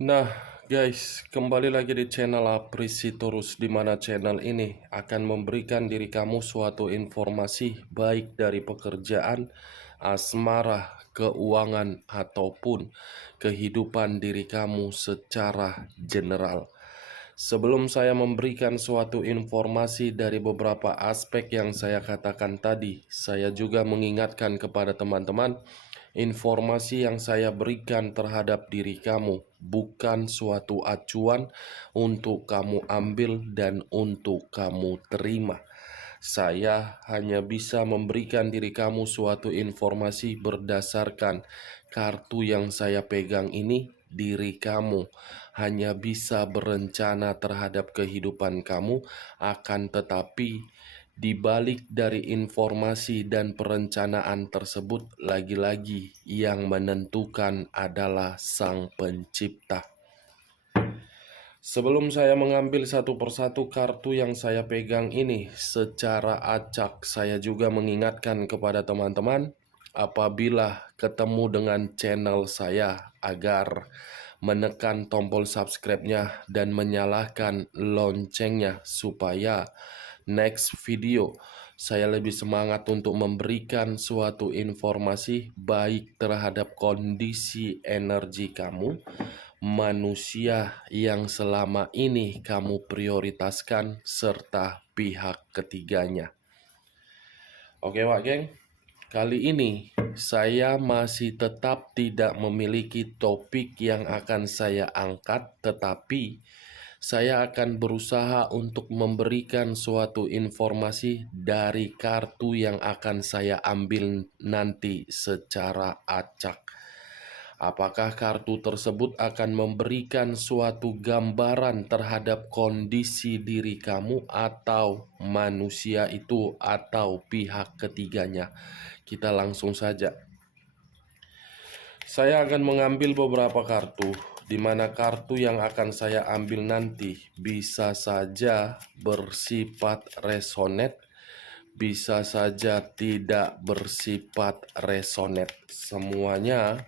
Nah, guys, kembali lagi di channel Aprisitorus, di mana channel ini akan memberikan diri kamu suatu informasi baik dari pekerjaan, asmara, keuangan, ataupun kehidupan diri kamu secara general. Sebelum saya memberikan suatu informasi dari beberapa aspek yang saya katakan tadi, saya juga mengingatkan kepada teman-teman, informasi yang saya berikan terhadap diri kamu bukan suatu acuan untuk kamu ambil dan untuk kamu terima. Saya hanya bisa memberikan diri kamu suatu informasi berdasarkan kartu yang saya pegang ini. Diri kamu hanya bisa berencana terhadap kehidupan kamu, akan tetapi di balik dari informasi dan perencanaan tersebut, lagi-lagi yang menentukan adalah Sang Pencipta. Sebelum saya mengambil satu persatu kartu yang saya pegang ini secara acak, saya juga mengingatkan kepada teman-teman apabila ketemu dengan channel saya agar menekan tombol subscribe-nya dan menyalakan loncengnya supaya next video saya lebih semangat untuk memberikan suatu informasi baik terhadap kondisi energi kamu, manusia yang selama ini kamu prioritaskan, serta pihak ketiganya. Oke Pak Geng, kali ini saya masih tetap tidak memiliki topik yang akan saya angkat, tetapi saya akan berusaha untuk memberikan suatu informasi dari kartu yang akan saya ambil nanti secara acak. Apakah kartu tersebut akan memberikan suatu gambaran terhadap kondisi diri kamu atau manusia itu atau pihak ketiganya? Kita langsung saja. Saya akan mengambil beberapa kartu, di mana kartu yang akan saya ambil nanti bisa saja bersifat resonate, bisa saja tidak bersifat resonate. Semuanya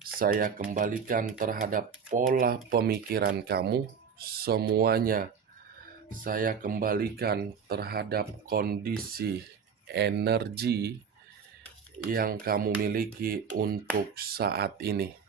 saya kembalikan terhadap pola pemikiran kamu. Semuanya saya kembalikan terhadap kondisi energi yang kamu miliki untuk saat ini.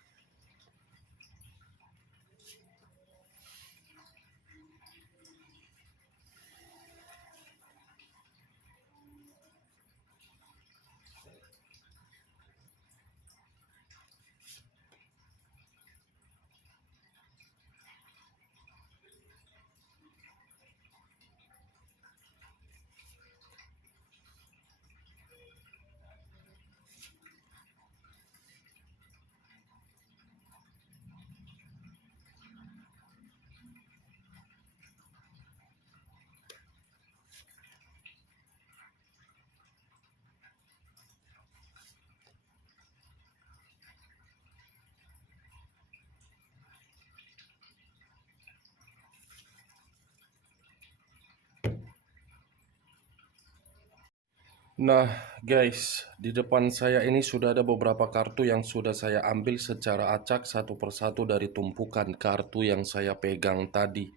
Nah guys, di depan saya ini sudah ada beberapa kartu yang sudah saya ambil secara acak satu persatu dari tumpukan kartu yang saya pegang tadi.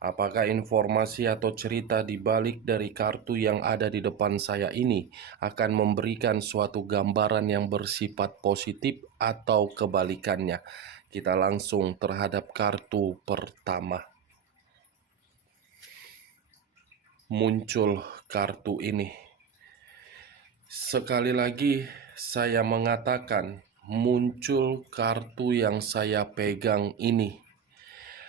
Apakah informasi atau cerita di balik dari kartu yang ada di depan saya ini akan memberikan suatu gambaran yang bersifat positif atau kebalikannya? Kita langsung terhadap kartu pertama. Muncul kartu ini. Sekali lagi saya mengatakan, muncul kartu yang saya pegang ini.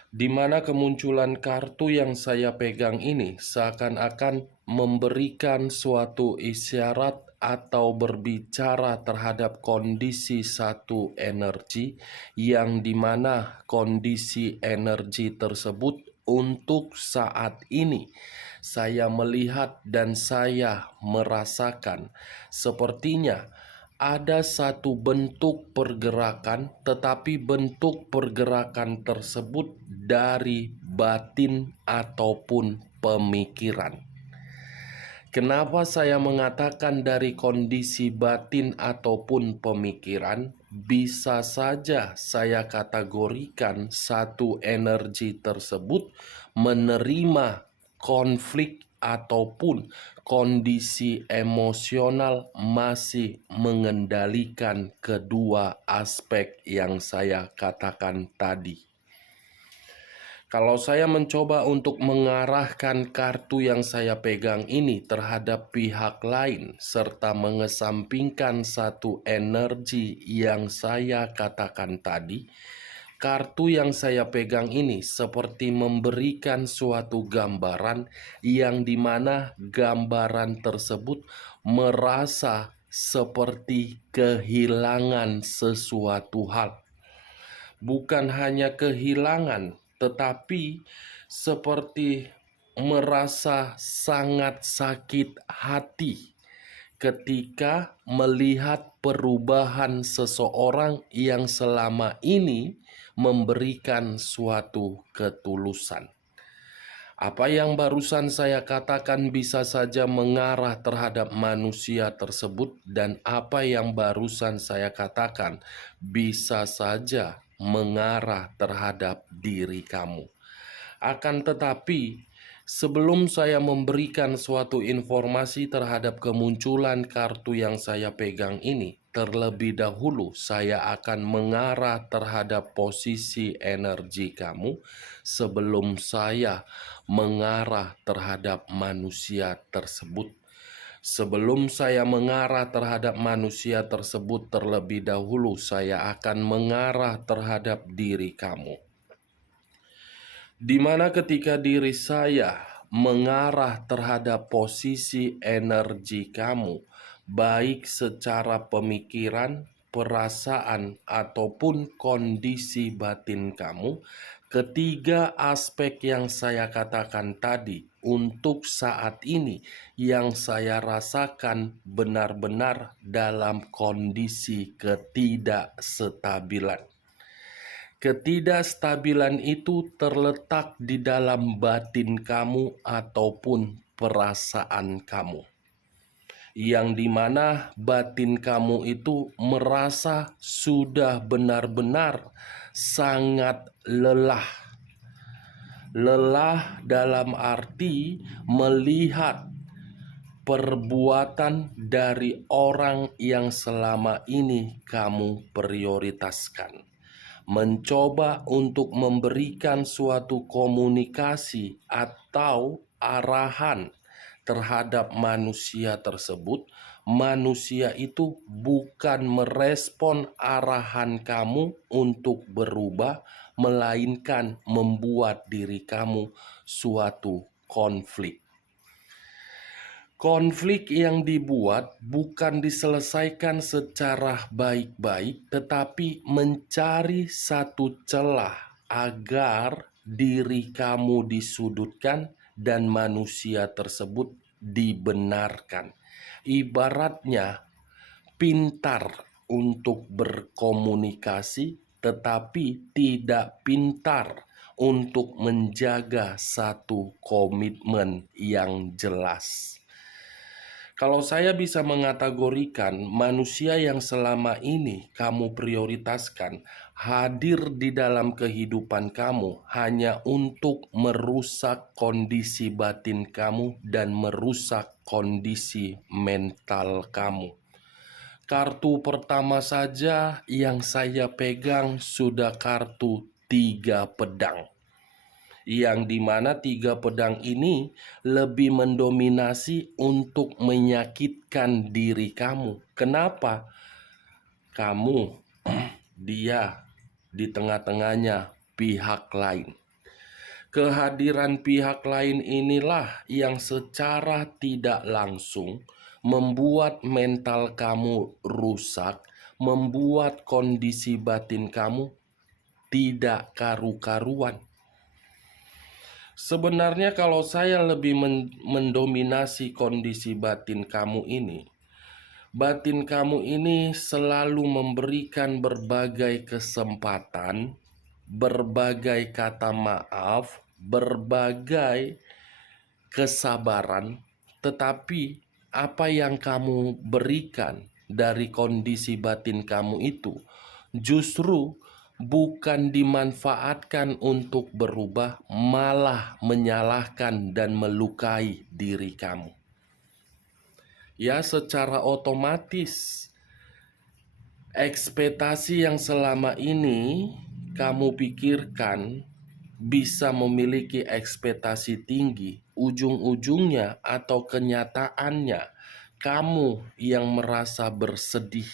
Di mana kemunculan kartu yang saya pegang ini seakan-akan memberikan suatu isyarat atau berbicara terhadap kondisi satu energi, yang dimana kondisi energi tersebut untuk saat ini saya melihat dan saya merasakan sepertinya ada satu bentuk pergerakan, tetapi bentuk pergerakan tersebut dari batin ataupun pemikiran. Kenapa saya mengatakan dari kondisi batin ataupun pemikiran? Bisa saja saya kategorikan satu energi tersebut menerima konflik ataupun kondisi emosional masih mengendalikan kedua aspek yang saya katakan tadi. Kalau saya mencoba untuk mengarahkan kartu yang saya pegang ini terhadap pihak lain, serta mengesampingkan satu energi yang saya katakan tadi, kartu yang saya pegang ini seperti memberikan suatu gambaran yang dimana gambaran tersebut merasa seperti kehilangan sesuatu hal. Bukan hanya kehilangan, tetapi seperti merasa sangat sakit hati ketika melihat perubahan seseorang yang selama ini memberikan suatu ketulusan. Apa yang barusan saya katakan bisa saja mengarah terhadap manusia tersebut, dan apa yang barusan saya katakan bisa saja mengarah terhadap diri kamu. Akan tetapi, sebelum saya memberikan suatu informasi terhadap kemunculan kartu yang saya pegang ini, terlebih dahulu saya akan mengarah terhadap posisi energi kamu sebelum saya mengarah terhadap manusia tersebut. Sebelum saya mengarah terhadap manusia tersebut, terlebih dahulu saya akan mengarah terhadap diri kamu. Di mana ketika diri saya mengarah terhadap posisi energi kamu, baik secara pemikiran, perasaan, ataupun kondisi batin kamu, ketiga aspek yang saya katakan tadi untuk saat ini yang saya rasakan benar-benar dalam kondisi ketidakstabilan. Ketidakstabilan itu terletak di dalam batin kamu ataupun perasaan kamu, yang dimana batin kamu itu merasa sudah benar-benar sangat lelah. Lelah dalam arti melihat perbuatan dari orang yang selama ini kamu prioritaskan, mencoba untuk memberikan suatu komunikasi atau arahan terhadap manusia tersebut. Manusia itu bukan merespon arahan kamu untuk berubah, melainkan membuat diri kamu suatu konflik. Konflik yang dibuat bukan diselesaikan secara baik-baik, tetapi mencari satu celah agar diri kamu disudutkan dan manusia tersebut dibenarkan. Ibaratnya pintar untuk berkomunikasi, tetapi tidak pintar untuk menjaga satu komitmen yang jelas. Kalau saya bisa mengategorikan manusia yang selama ini kamu prioritaskan hadir di dalam kehidupan kamu hanya untuk merusak kondisi batin kamu dan merusak kondisi mental kamu. Kartu pertama saja yang saya pegang sudah kartu 3 pedang, yang dimana 3 pedang ini lebih mendominasi untuk menyakitkan diri kamu. Kenapa? Kamu, dia di tengah-tengahnya pihak lain. Kehadiran pihak lain inilah yang secara tidak langsung membuat mental kamu rusak, membuat kondisi batin kamu tidak karu-karuan. Sebenarnya kalau saya lebih mendominasi kondisi batin kamu ini selalu memberikan berbagai kesempatan, berbagai kata maaf, berbagai kesabaran Tetapi apa yang kamu berikan dari kondisi batin kamu itu justru bukan dimanfaatkan untuk berubah, malah menyalahkan dan melukai diri kamu. Ya, secara otomatis ekspektasi yang selama ini kamu pikirkan bisa memiliki ekspektasi tinggi, ujung-ujungnya atau kenyataannya kamu yang merasa bersedih.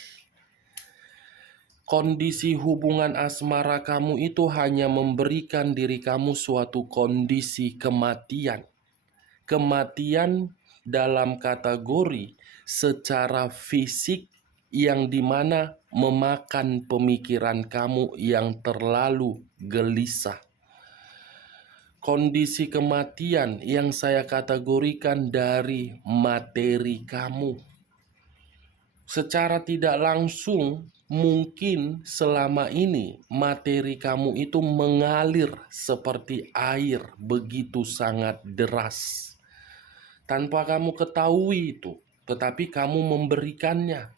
Kondisi hubungan asmara kamu itu hanya memberikan diri kamu suatu kondisi kematian. Kematian dalam kategori secara fisik yang dimana memakan pemikiran kamu yang terlalu gelisah. Kondisi kematian yang saya kategorikan dari materi kamu. Secara tidak langsung, mungkin selama ini materi kamu itu mengalir seperti air begitu sangat deras. Tanpa kamu ketahui itu, tetapi kamu memberikannya.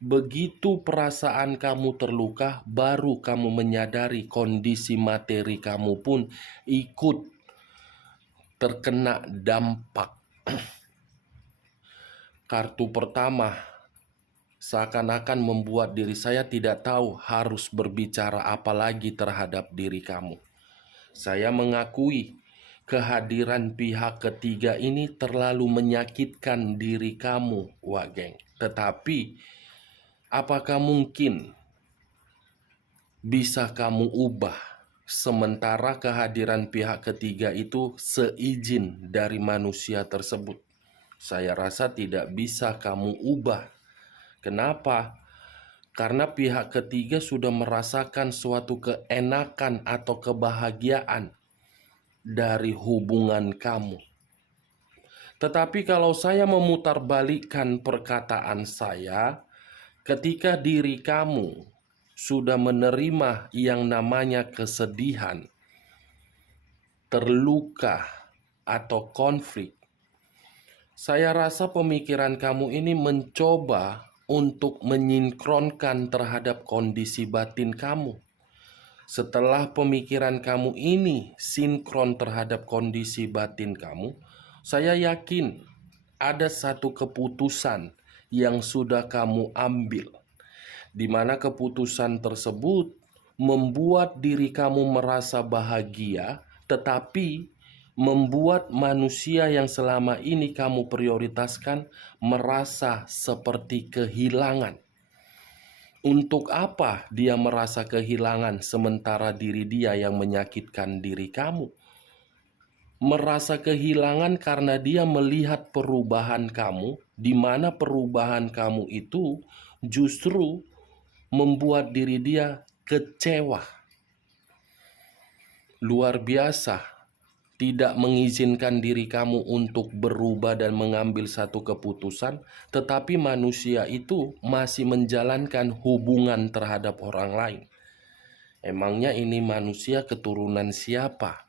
Begitu perasaan kamu terluka, baru kamu menyadari kondisi materi kamu pun ikut terkena dampak. Kartu pertama seakan-akan membuat diri saya tidak tahu harus berbicara apa lagi terhadap diri kamu. Saya mengakui kehadiran pihak ketiga ini terlalu menyakitkan diri kamu, Wak Geng. Tetapi apakah mungkin bisa kamu ubah sementara kehadiran pihak ketiga itu seizin dari manusia tersebut? Saya rasa tidak bisa kamu ubah. Kenapa? Karena pihak ketiga sudah merasakan suatu keenakan atau kebahagiaan dari hubungan kamu. Tetapi kalau saya memutarbalikkan perkataan saya, ketika diri kamu sudah menerima yang namanya kesedihan, terluka, atau konflik, saya rasa pemikiran kamu ini mencoba untuk menyinkronkan terhadap kondisi batin kamu. Setelah pemikiran kamu ini sinkron terhadap kondisi batin kamu, saya yakin ada satu keputusan yang sudah kamu ambil, di mana keputusan tersebut membuat diri kamu merasa bahagia, tetapi membuat manusia yang selama ini kamu prioritaskan merasa seperti kehilangan. Untuk apa dia merasa kehilangan sementara diri dia yang menyakitkan diri kamu? Merasa kehilangan karena dia melihat perubahan kamu, di mana perubahan kamu itu justru membuat diri dia kecewa. Luar biasa, tidak mengizinkan diri kamu untuk berubah dan mengambil satu keputusan, tetapi manusia itu masih menjalankan hubungan terhadap orang lain. Emangnya ini manusia keturunan siapa?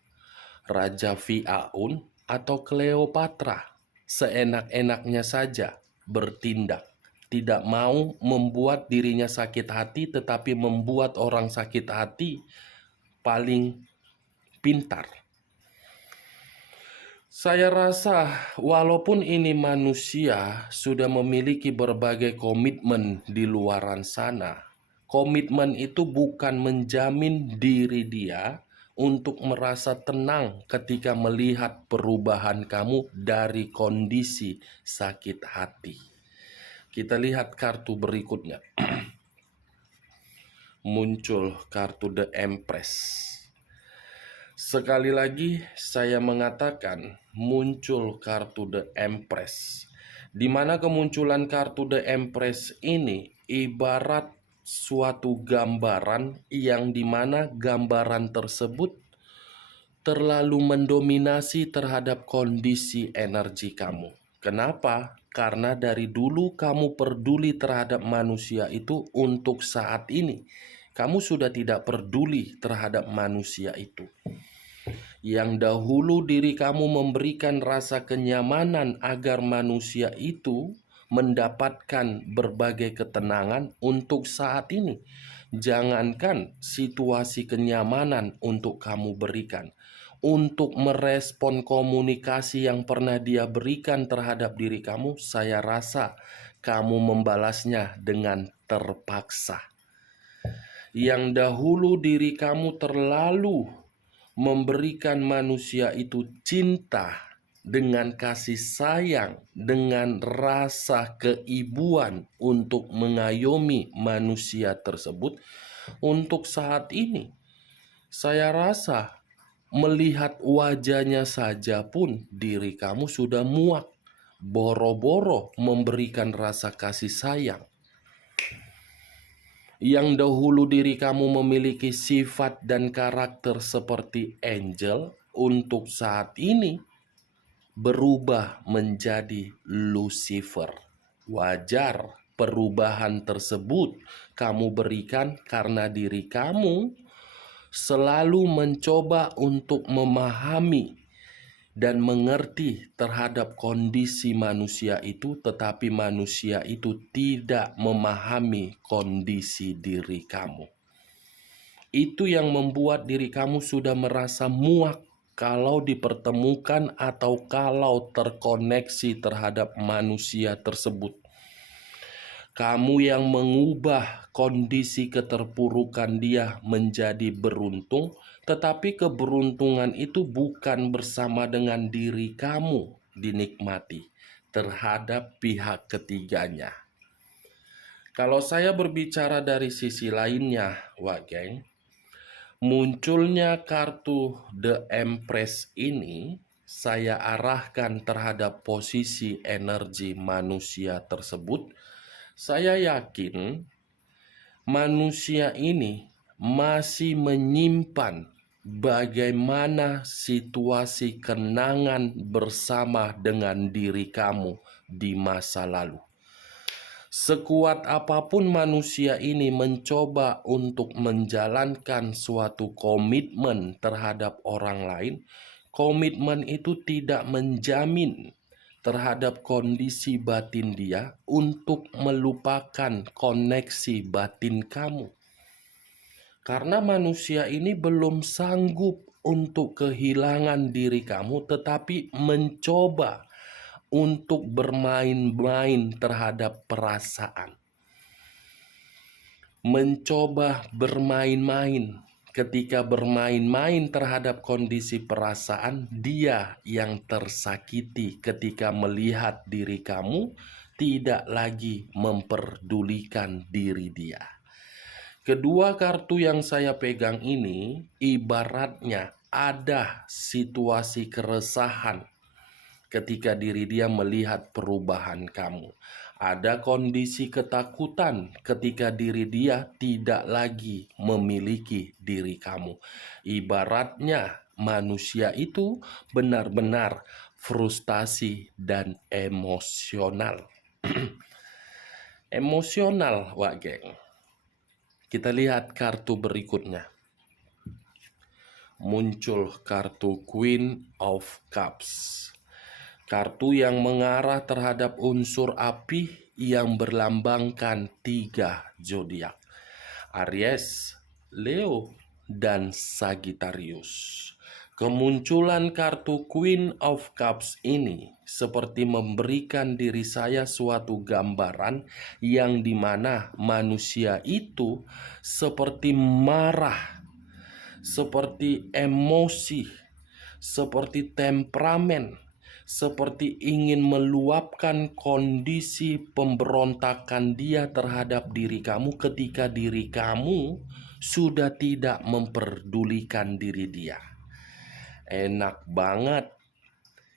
Raja Firaun atau Kleopatra? Seenak-enaknya saja bertindak. Tidak mau membuat dirinya sakit hati, tetapi membuat orang sakit hati paling pintar. Saya rasa walaupun ini manusia sudah memiliki berbagai komitmen di luaran sana, komitmen itu bukan menjamin diri dia untuk merasa tenang ketika melihat perubahan kamu dari kondisi sakit hati. Kita lihat kartu berikutnya. Muncul kartu The Empress. Sekali lagi saya mengatakan muncul kartu The Empress, di mana kemunculan kartu The Empress ini ibarat suatu gambaran yang dimana gambaran tersebut terlalu mendominasi terhadap kondisi energi kamu. Kenapa? Karena dari dulu kamu peduli terhadap manusia itu, untuk saat ini kamu sudah tidak peduli terhadap manusia itu. Yang dahulu diri kamu memberikan rasa kenyamanan agar manusia itu mendapatkan berbagai ketenangan untuk saat ini. Jangankan situasi kenyamanan untuk kamu berikan, untuk merespon komunikasi yang pernah dia berikan terhadap diri kamu, saya rasa kamu membalasnya dengan terpaksa. Yang dahulu diri kamu terlalu memberikan manusia itu cinta dengan kasih sayang, dengan rasa keibuan untuk mengayomi manusia tersebut. Untuk saat ini, saya rasa melihat wajahnya saja pun diri kamu sudah muak, boro-boro memberikan rasa kasih sayang. Yang dahulu diri kamu memiliki sifat dan karakter seperti angel, untuk saat ini berubah menjadi Lucifer. Wajar perubahan tersebut kamu berikan karena diri kamu selalu mencoba untuk memahami dan mengerti terhadap kondisi manusia itu, tetapi manusia itu tidak memahami kondisi diri kamu. Itu yang membuat diri kamu sudah merasa muak kalau dipertemukan atau kalau terkoneksi terhadap manusia tersebut. Kamu yang mengubah kondisi keterpurukan dia menjadi beruntung, tetapi keberuntungan itu bukan bersama dengan diri kamu dinikmati terhadap pihak ketiganya. Kalau saya berbicara dari sisi lainnya, Wak Geng, munculnya kartu The Empress ini saya arahkan terhadap posisi energi manusia tersebut. Saya yakin manusia ini masih menyimpan bagaimana situasi kenangan bersama dengan diri kamu di masa lalu. Sekuat apapun manusia ini mencoba untuk menjalankan suatu komitmen terhadap orang lain, komitmen itu tidak menjamin terhadap kondisi batin dia untuk melupakan koneksi batin kamu. Karena manusia ini belum sanggup untuk kehilangan diri kamu, tetapi mencoba untuk bermain-main terhadap perasaan. Mencoba bermain-main. Ketika bermain-main terhadap kondisi perasaan, dia yang tersakiti ketika melihat diri kamu tidak lagi memperdulikan diri dia. Kedua kartu yang saya pegang ini ibaratnya ada situasi keresahan ketika diri dia melihat perubahan kamu. Ada kondisi ketakutan ketika diri dia tidak lagi memiliki diri kamu. Ibaratnya manusia itu benar-benar frustasi dan emosional. Emosional, Wak Geng. Kita lihat kartu berikutnya. Muncul kartu Queen of Cups. Kartu yang mengarah terhadap unsur api yang berlambangkan 3 zodiak: Aries, Leo, dan Sagittarius. Kemunculan kartu Queen of Cups ini seperti memberikan diri saya suatu gambaran yang dimana manusia itu seperti marah, seperti emosi, seperti temperamen, seperti ingin meluapkan kondisi pemberontakan dia terhadap diri kamu ketika diri kamu sudah tidak memperdulikan diri dia. Enak banget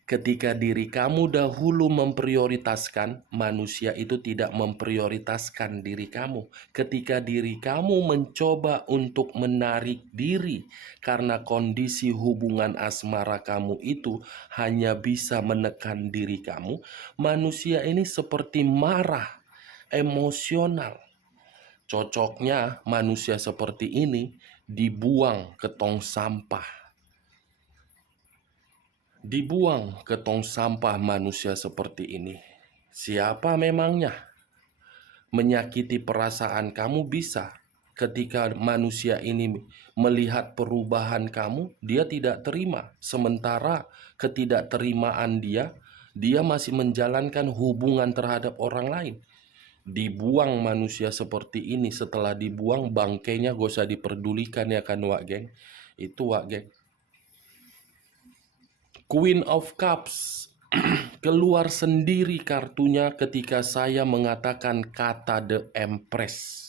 ketika diri kamu dahulu memprioritaskan, manusia itu tidak memprioritaskan diri kamu. Ketika diri kamu mencoba untuk menarik diri karena kondisi hubungan asmara kamu itu hanya bisa menekan diri kamu, manusia ini seperti marah, emosional. Cocoknya manusia seperti ini dibuang ke tong sampah. Dibuang ke tong sampah manusia seperti ini. Siapa memangnya? Menyakiti perasaan kamu bisa. Ketika manusia ini melihat perubahan kamu, dia tidak terima. Sementara ketidakterimaan dia masih menjalankan hubungan terhadap orang lain. Dibuang manusia seperti ini, setelah dibuang bangkainya gak usah diperdulikan ya kan Wak Geng. Itu Wak Geng. Queen of Cups keluar sendiri kartunya ketika saya mengatakan kata The Empress.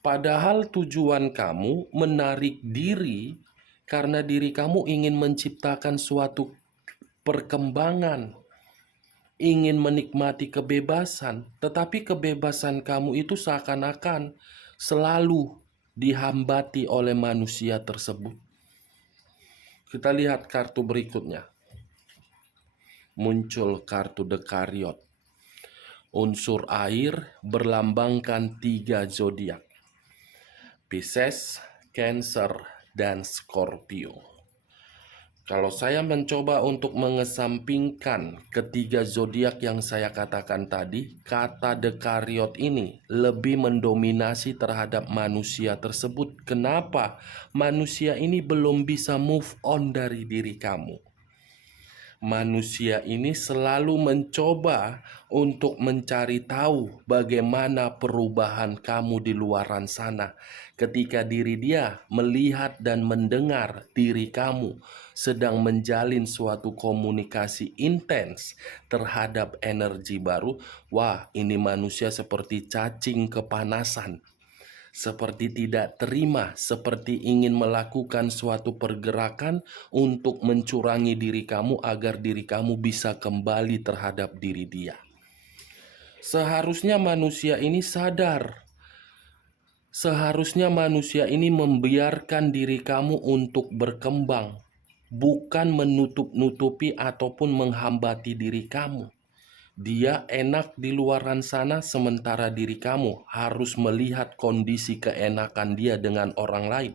Padahal tujuan kamu menarik diri karena diri kamu ingin menciptakan suatu perkembangan, ingin menikmati kebebasan, tetapi kebebasan kamu itu seakan-akan selalu dihambati oleh manusia tersebut. Kita lihat kartu berikutnya. Muncul kartu The Chariot. Unsur air berlambangkan 3 zodiak. Pisces, Cancer, dan Scorpio. Kalau saya mencoba untuk mengesampingkan ketiga zodiak yang saya katakan tadi, kata The Chariot ini lebih mendominasi terhadap manusia tersebut. Kenapa? Manusia ini belum bisa move on dari diri kamu. Manusia ini selalu mencoba untuk mencari tahu bagaimana perubahan kamu di luaran sana. Ketika diri dia melihat dan mendengar diri kamu sedang menjalin suatu komunikasi intens terhadap energi baru, wah, ini manusia seperti cacing kepanasan. Seperti tidak terima, seperti ingin melakukan suatu pergerakan untuk mencurangi diri kamu agar diri kamu bisa kembali terhadap diri dia. Seharusnya manusia ini sadar. Seharusnya manusia ini membiarkan diri kamu untuk berkembang, bukan menutup-nutupi ataupun menghambati diri kamu. Dia enak di luaran sana sementara diri kamu harus melihat kondisi keenakan dia dengan orang lain.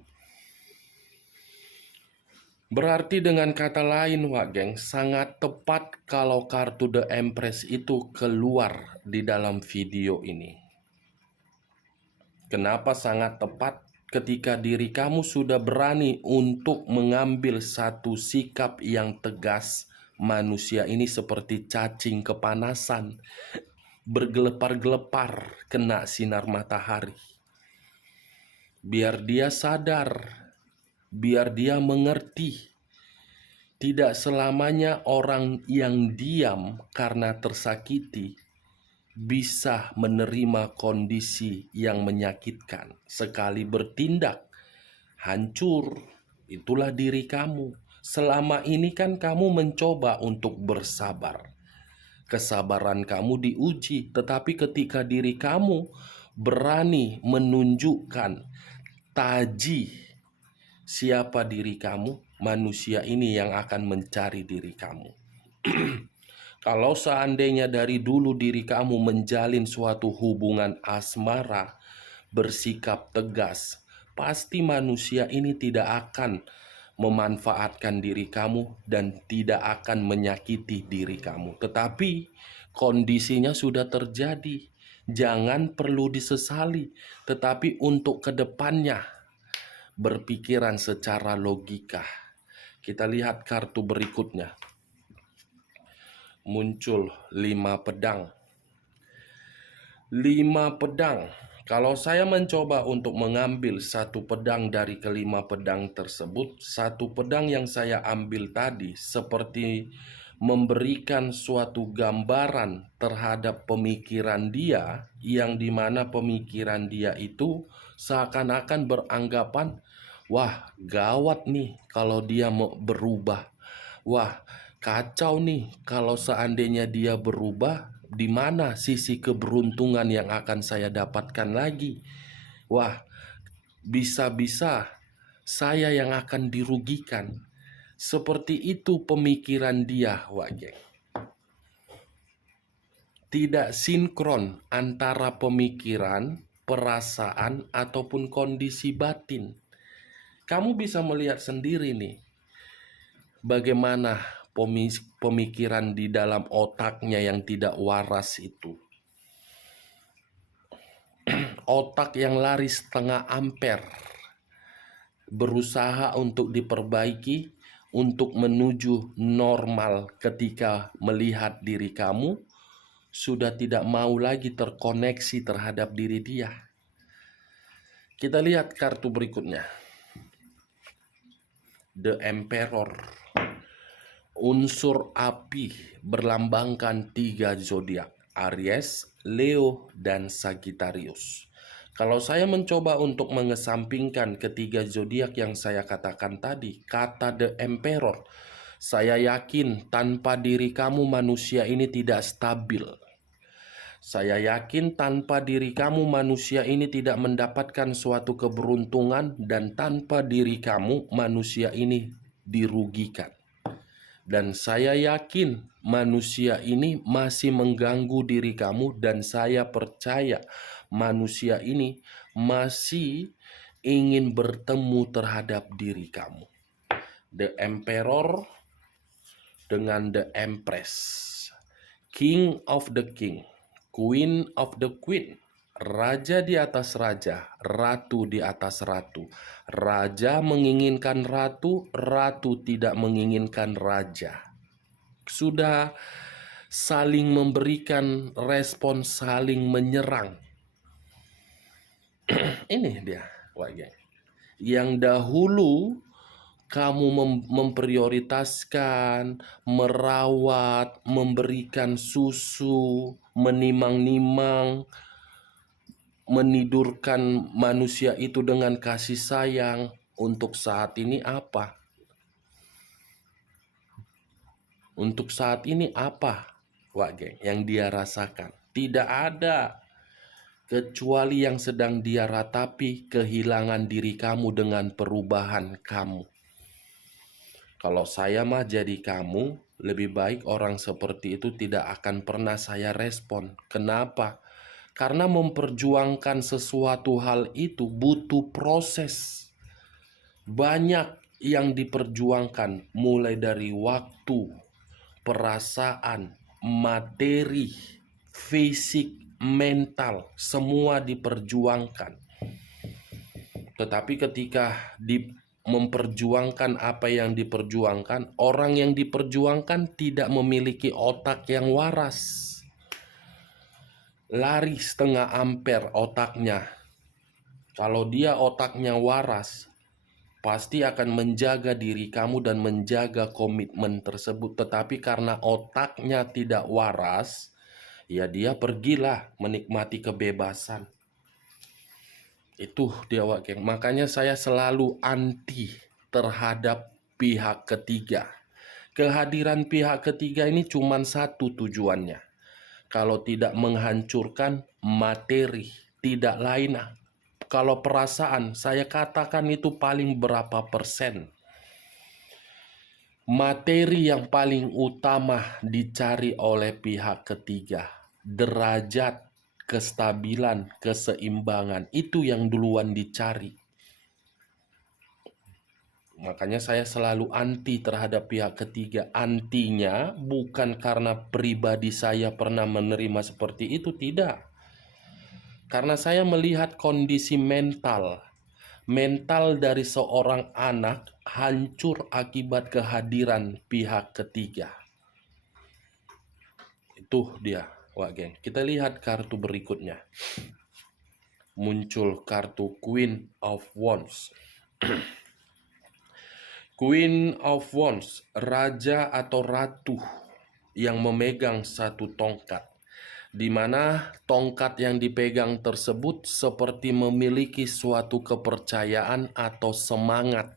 Berarti dengan kata lain Wak Geng, sangat tepat kalau kartu The Empress itu keluar di dalam video ini. Kenapa sangat tepat? Ketika diri kamu sudah berani untuk mengambil satu sikap yang tegas, manusia ini seperti cacing kepanasan, bergelepar-gelepar kena sinar matahari. Biar dia sadar, biar dia mengerti, tidak selamanya orang yang diam karena tersakiti bisa menerima kondisi yang menyakitkan. Sekali bertindak, hancur, itulah diri kamu. Selama ini kan kamu mencoba untuk bersabar. Kesabaran kamu diuji, tetapi ketika diri kamu berani menunjukkan taji siapa diri kamu, manusia ini yang akan mencari diri kamu. Kalau seandainya dari dulu diri kamu menjalin suatu hubungan asmara, bersikap tegas, pasti manusia ini tidak akan memanfaatkan diri kamu dan tidak akan menyakiti diri kamu. Tetapi kondisinya sudah terjadi. Jangan perlu disesali, tetapi untuk kedepannya berpikiran secara logika. Kita lihat kartu berikutnya. Muncul 5 pedang. 5 pedang. Kalau saya mencoba untuk mengambil satu pedang dari kelima pedang tersebut, satu pedang yang saya ambil tadi seperti memberikan suatu gambaran terhadap pemikiran dia, yang dimana pemikiran dia itu seakan-akan beranggapan, wah gawat nih kalau dia mau berubah, wah kacau nih kalau seandainya dia berubah, di mana sisi keberuntungan yang akan saya dapatkan lagi? Wah, bisa-bisa saya yang akan dirugikan. Seperti itu pemikiran dia, Wak Geng. Tidak sinkron antara pemikiran, perasaan, ataupun kondisi batin. Kamu bisa melihat sendiri nih. Bagaimana pemikiran di dalam otaknya yang tidak waras itu? Otak yang lari setengah ampere, berusaha untuk diperbaiki, untuk menuju normal ketika melihat diri kamu, sudah tidak mau lagi terkoneksi terhadap diri dia. Kita lihat kartu berikutnya. The Emperor. Unsur api berlambangkan 3 zodiak, Aries, Leo, dan Sagittarius. Kalau saya mencoba untuk mengesampingkan ketiga zodiak yang saya katakan tadi, kata The Emperor, saya yakin tanpa diri kamu manusia ini tidak stabil. Saya yakin tanpa diri kamu manusia ini tidak mendapatkan suatu keberuntungan, dan tanpa diri kamu manusia ini dirugikan. Dan saya yakin manusia ini masih mengganggu diri kamu, dan saya percaya manusia ini masih ingin bertemu terhadap diri kamu. The Emperor dengan The Empress. King of the King, Queen of the Queen, raja di atas raja, ratu di atas ratu. Raja menginginkan ratu, ratu tidak menginginkan raja. Sudah saling memberikan respon, saling menyerang. Ini dia, wajah. Yang dahulu kamu memprioritaskan, merawat, memberikan susu, menimang-nimang, menidurkan manusia itu dengan kasih sayang. Untuk saat ini apa? Untuk saat ini apa, Wak Geng, yang dia rasakan? Tidak ada, kecuali yang sedang dia ratapi, kehilangan diri kamu dengan perubahan kamu. Kalau saya mah jadi kamu, lebih baik orang seperti itu tidak akan pernah saya respon. Kenapa? Karena memperjuangkan sesuatu hal itu butuh proses. Banyak yang diperjuangkan, mulai dari waktu, perasaan, materi, fisik, mental, semua diperjuangkan. Tetapi ketika memperjuangkan apa yang diperjuangkan, orang yang diperjuangkan tidak memiliki otak yang waras. Lari setengah ampere otaknya. Kalau dia otaknya waras, pasti akan menjaga diri kamu dan menjaga komitmen tersebut. Tetapi karena otaknya tidak waras, ya dia pergilah menikmati kebebasan. Itu dia, Wak Geng. Makanya saya selalu anti terhadap pihak ketiga. Kehadiran pihak ketiga ini cuma satu tujuannya. Kalau tidak menghancurkan materi, tidak lain. Kalau perasaan, saya katakan itu paling berapa persen. Materi yang paling utama dicari oleh pihak ketiga. Derajat, kestabilan, keseimbangan, itu yang duluan dicari. Makanya saya selalu anti terhadap pihak ketiga. Antinya bukan karena pribadi saya pernah menerima seperti itu, tidak. Karena saya melihat kondisi mental dari seorang anak hancur akibat kehadiran pihak ketiga. Itu dia, Wak Geng. Kita lihat kartu berikutnya. Muncul kartu Queen of Wands. Queen of Wands, raja atau ratu yang memegang satu tongkat, di mana tongkat yang dipegang tersebut seperti memiliki suatu kepercayaan atau semangat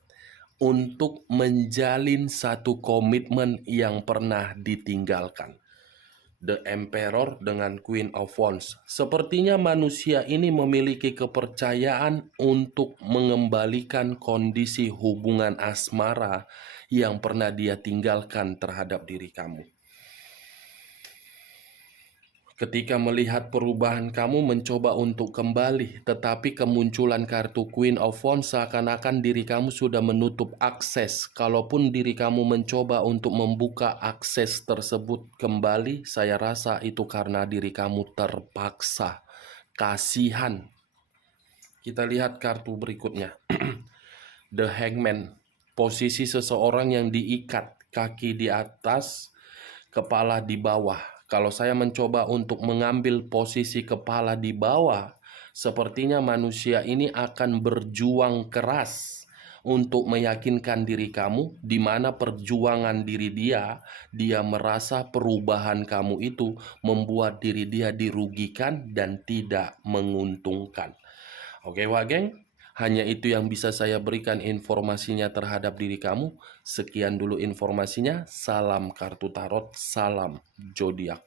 untuk menjalin satu komitmen yang pernah ditinggalkan. The Emperor dengan Queen of Wands. Sepertinya manusia ini memiliki kepercayaan untuk mengembalikan kondisi hubungan asmara yang pernah dia tinggalkan terhadap diri kamu. Ketika melihat perubahan kamu mencoba untuk kembali, tetapi kemunculan kartu Queen of Wands seakan-akan diri kamu sudah menutup akses. Kalaupun diri kamu mencoba untuk membuka akses tersebut kembali, saya rasa itu karena diri kamu terpaksa. Kasihan. Kita lihat kartu berikutnya. The Hangman. Posisi seseorang yang diikat, kaki di atas, kepala di bawah. Kalau saya mencoba untuk mengambil posisi kepala di bawah, sepertinya manusia ini akan berjuang keras untuk meyakinkan diri kamu, di mana perjuangan diri dia merasa perubahan kamu itu membuat diri dia dirugikan dan tidak menguntungkan. Oke, Wageng, hanya itu yang bisa saya berikan informasinya terhadap diri kamu. Sekian dulu informasinya. Salam kartu tarot, salam zodiak.